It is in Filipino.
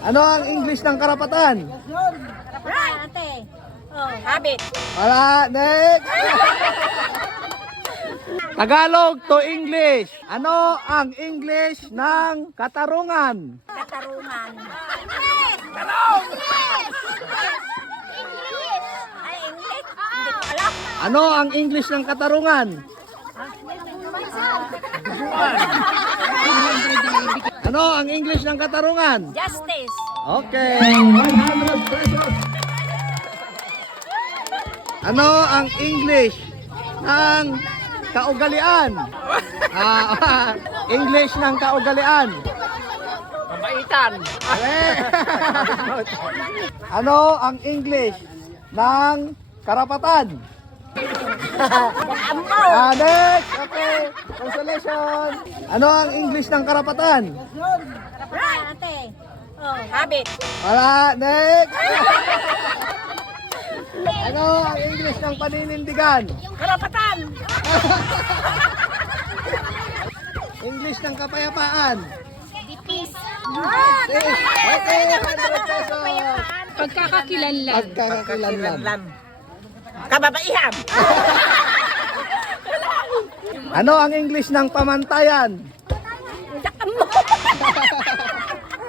Ano ang English ng karapatan? Right. Ate. Oh. Habit. Wala, next! Tagalog to English. Ano ang English ng katarungan? Katarungan. Ay, English. Hindi ko alam. Ano ang English ng katarungan? Ano ang English ng katarungan? Justice. Okay. 100 pesos. Ano ang English ng kaugalian? English ng kaugalian. Mabaitan. Ano ang English ng karapatan? Next. Okay. Consolation. Ano ang English ng karapatan? Right. Ate. Oh. Habit. Wala. Next. Ano ang English ng paninindigan? Karapatan. English ng kapayapaan? Peace. Okay. 100 pesos. Pagkakakilanlan. Pagkakakilanlan. Kababaihan. Ano ang English ng pamantayan?